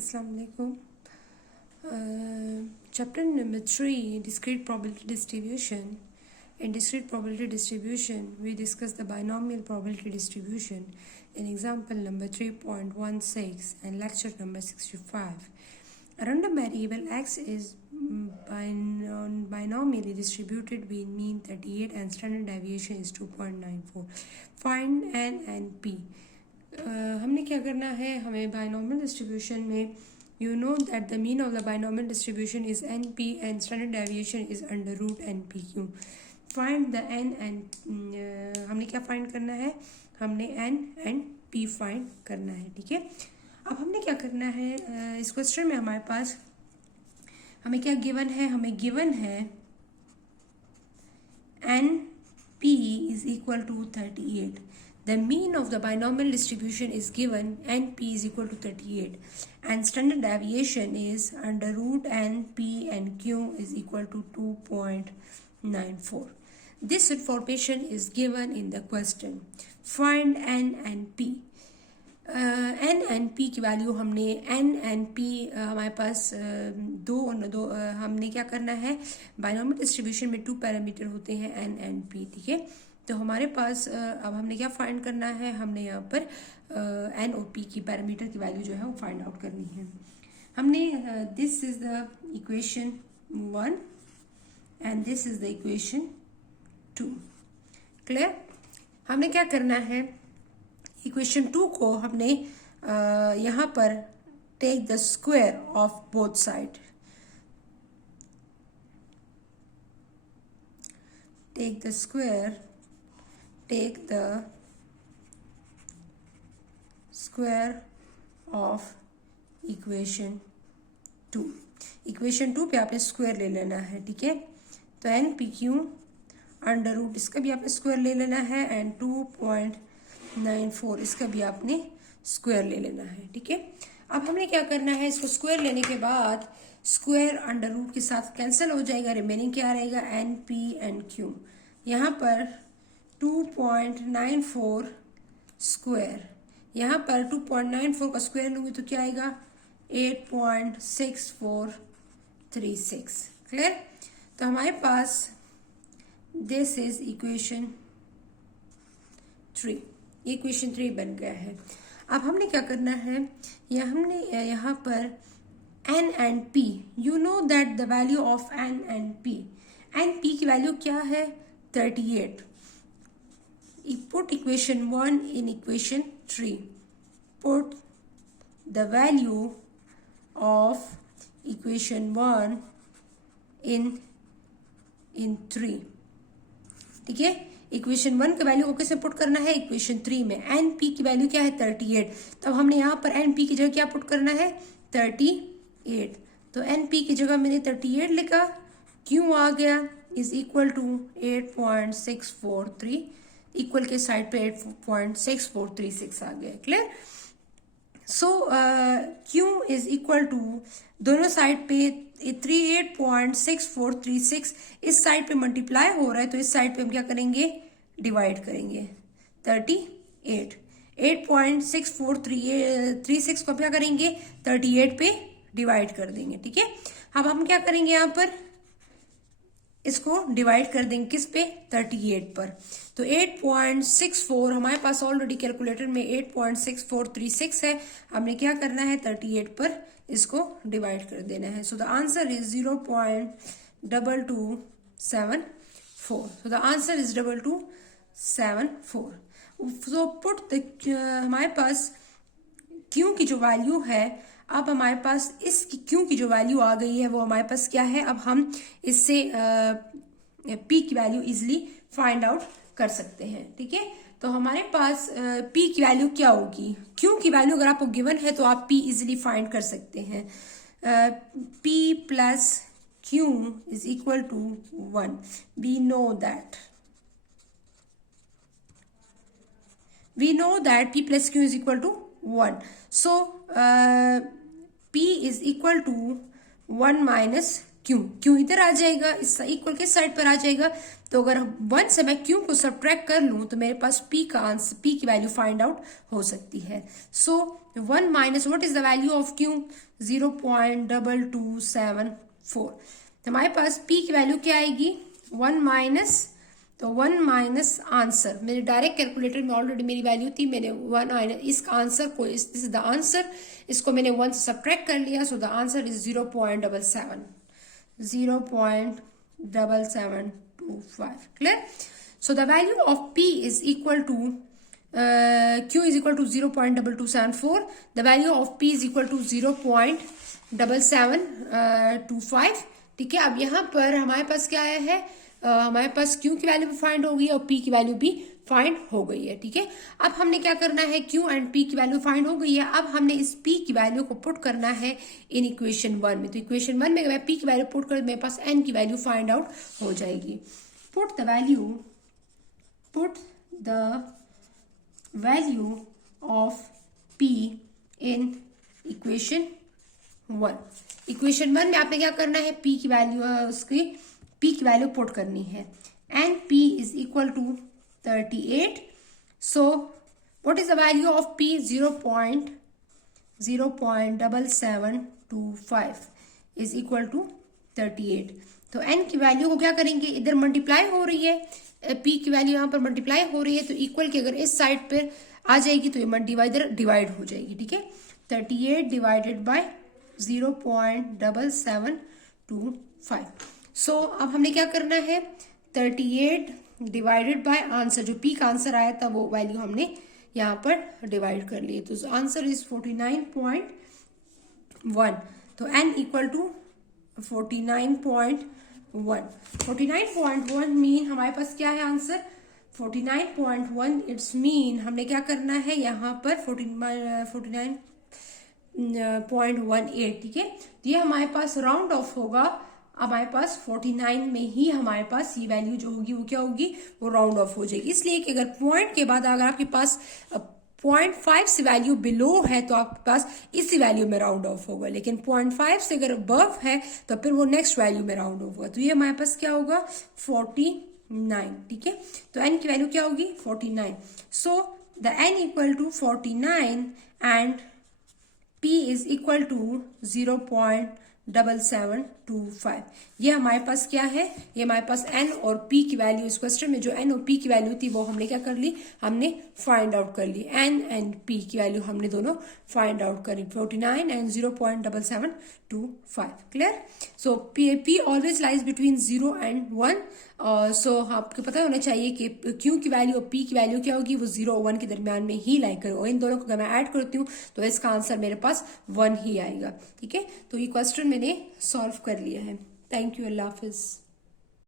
Assalamu alaikum. Chapter number 3, discrete probability distribution. In discrete probability distribution, we discuss the binomial probability distribution in example number 3.16 and lecture number 65. A random variable x is binomially distributed with mean 38 and standard deviation is 2.94. Find n and p. हमने क्या करना है, हमें binomial distribution में you know that the mean of the binomial distribution is np and standard deviation is under root npq. Find the n and हमने क्या find करना है, हमने n and p फाइंड करना है. ठीक है, अब हमने क्या करना है, इस क्वेश्चन में हमारे पास हमें क्या गिवन है, हमें गिवन है np is equal to 38. The mean of the binomial distribution is given np is equal to 38 and standard deviation is under root np and q is equal to 2.94. This information is given in the question. Find n and p. n and p की value हमने n and p हमारे पास दो हमने क्या करना है, binomial distribution में 2 parameter होते हैं n and p. ठीक है, तो हमारे पास अब हमने क्या फाइंड करना है, हमने यहाँ पर एन और पी की पैरामीटर की वैल्यू जो है वो फाइंड आउट करनी है. हमने this is the equation 1 and this is the equation 2. Clear, हमने क्या करना है, इक्वेशन 2 को हमने यहाँ पर take the square of both side, take the square of equation 2. Equation 2 पे आपने स्क्वायर ले लेना है. ठीक है, तो N P Q under root इसका भी आपने स्क्वायर ले लेना है एंड 2.94 इसका भी आपने स्क्वायर ले लेना है. ठीक है, अब हमने क्या करना है, इसको स्क्वायर लेने के बाद स्क्वायर अंडर रूट के साथ कैंसिल हो जाएगा, रिमेनिंग क्या रहेगा, एन पी एंड क्यू. यहाँ पर 2.94 स्क्वायर, यहाँ पर 2.94 का स्क्वायर लूंगी तो क्या आएगा, 8.6436. क्लियर, तो हमारे पास दिस इज इक्वेशन 3. इक्वेशन 3 बन गया है. अब हमने क्या करना है, हमने यहाँ पर n and p, you know that the value of n and p की वैल्यू क्या है, 38. Put equation 1 in equation 3. Put the value of equation 1 in 3. ठीक है, इक्वेशन 1 का वैल्यू को कैसे पुट करना है, इक्वेशन 3 में. एन पी की वैल्यू क्या है, 38. तब हमने यहाँ पर एन पी की जगह क्या पुट करना है, 38. तो एन पी की जगह मैंने 38 लिखा, क्यू आ गया इज इक्वल टू 8.643, इक्वल के साइड पे 8.6436 आ गया. Clear, so Q is equal to दोनों साइड पे 38.6436 इस साइड पे मल्टीप्लाई हो रहा है, तो इस साइड पे हम क्या करेंगे, डिवाइड करेंगे. 38 8.6436 को क्या करेंगे, 38 पे डिवाइड कर देंगे. ठीक है, अब हम क्या करेंगे, यहाँ पर इसको डिवाइड कर देंगे किस पे, 38 पर. तो 8.64 हमारे पास ऑलरेडी कैलकुलेटर में 8.6436 है. हमने क्या करना है, 38 पर इसको डिवाइड कर देना है. सो the answer is 0.2274. So the answer is 2274. So put हमारे पास क्यू की जो वैल्यू है, अब हमारे पास इस क्यू की जो वैल्यू आ गई है वो हमारे पास क्या है, अब हम इससे पी की वैल्यू इजिली फाइंड आउट कर सकते हैं. ठीक है, तो हमारे पास पी की वैल्यू क्या होगी, क्यू की वैल्यू अगर आपको गिवन है तो आप पी इजिली फाइंड कर सकते हैं. P plus Q is equal to 1. We know that p plus q is equal to 1. So p is equal to 1 minus Q इधर आ जाएगा, इस इक्वल के साइड पर आ जाएगा। तो अगर 1 से मैं क्यू को सब्ट्रैक्ट कर लूं तो मेरे पास पी का आंसर, पी की वैल्यू फाइंड आउट हो सकती है। सो 1 minus what is the value of Q, 0.2274। तो हमारे पास पी की वैल्यू क्या आएगी, 1 माइनस, तो 1 माइनस आंसर, मेरे डायरेक्ट कैलकुलेटर में ऑलरेडी मेरी वैल्यू थी, मैंने 1 माइनस इस आंसर को, दिस इज द आंसर, इसको मैंने 1 से सब्ट्रैक्ट कर लिया। So the answer is 0.7725। Clear? So the value of P is equal to Q is equal to 0.2274. The value of P is equal to 0.7725. ठीक है, अब यहाँ पर हमारे पास क्या आया है, हमारे पास Q की वैल्यू भी फाइंड हो गई है और P की वैल्यू भी फाइंड हो गई है। ठीक है, अब हमने क्या करना है, Q एंड P की वैल्यू फाइंड हो गई है, अब हमने इस P की वैल्यू को पुट करना है इन इक्वेशन 1 में। तो इक्वेशन 1 में मैं P की वैल्यू पुट कर, मेरे पास N की वैल्यू फाइंड आउट हो जाएगी। Put the value of P in equation 1। Equation 1 में आपने क्या करना है, P की वैल्यू, उसकी P की वैल्यू पुट करनी है, and P is equal to 38। So what is the value of P, 0.7725 is equal to 38। तो N की वैल्यू को क्या करेंगे, इधर मल्टीप्लाई हो रही है, P की वैल्यू यहाँ पर मल्टीप्लाई हो रही है, तो इक्वल की अगर इस साइड पर आ जाएगी तो ये डिवाइड हो जाएगी। ठीक है, 38 डिवाइडेड बाय 0.7725। सो अब हमने क्या करना है, 38 डिवाइडेड बाय आंसर, जो P का आंसर आया था वो वैल्यू हमने यहाँ पर डिवाइड कर ली, तो आंसर इज 49.1। तो N इक्वल टू 49.1। 49.1 मीन हमारे पास क्या है आंसर, 49.1। इट्स मीन हमने क्या करना है यहाँ पर 49.18। ठीक है, तो ये हमारे पास राउंड ऑफ होगा, हमारे पास 49 में ही हमारे पास ये वैल्यू जो होगी वो क्या होगी, वो राउंड ऑफ हो जाएगी। इसलिए कि अगर पॉइंट के बाद अगर आपके पास 0.5 से वैल्यू बिलो है तो आपके पास इसी वैल्यू में राउंड ऑफ होगा, लेकिन 0.5 से अगर अबव है तो फिर वो नेक्स्ट वैल्यू में राउंड ऑफ होगा। तो ये हमारे पास क्या होगा, 49। ठीक है, तो N की वैल्यू क्या होगी, 49। So the N equal to 49 and P is equal to 0.7725। ये हमारे पास क्या है, ये हमारे पास N और P की वैल्यू, इस क्वेश्चन में जो N और P की वैल्यू थी वो हमने क्या कर ली, हमने फाइंड आउट कर ली। N एंड P की वैल्यू हमने दोनों फाइंड आउट करी, 49 and 0.7725। Clear? So P always lies between 0 and 1। सो आपको पता होना चाहिए कि Q की वैल्यू और P की वैल्यू क्या होगी, वो 0 और 1 के दरमियान में ही लाई करेगा। इन दोनों को अगर मैं ऐड करती हूँ तो इसका आंसर मेरे पास 1 ही आएगा। ठीक है, तो ये क्वेश्चन मैंने सॉल्व कर लिया है। Thank you, Allah Hafiz.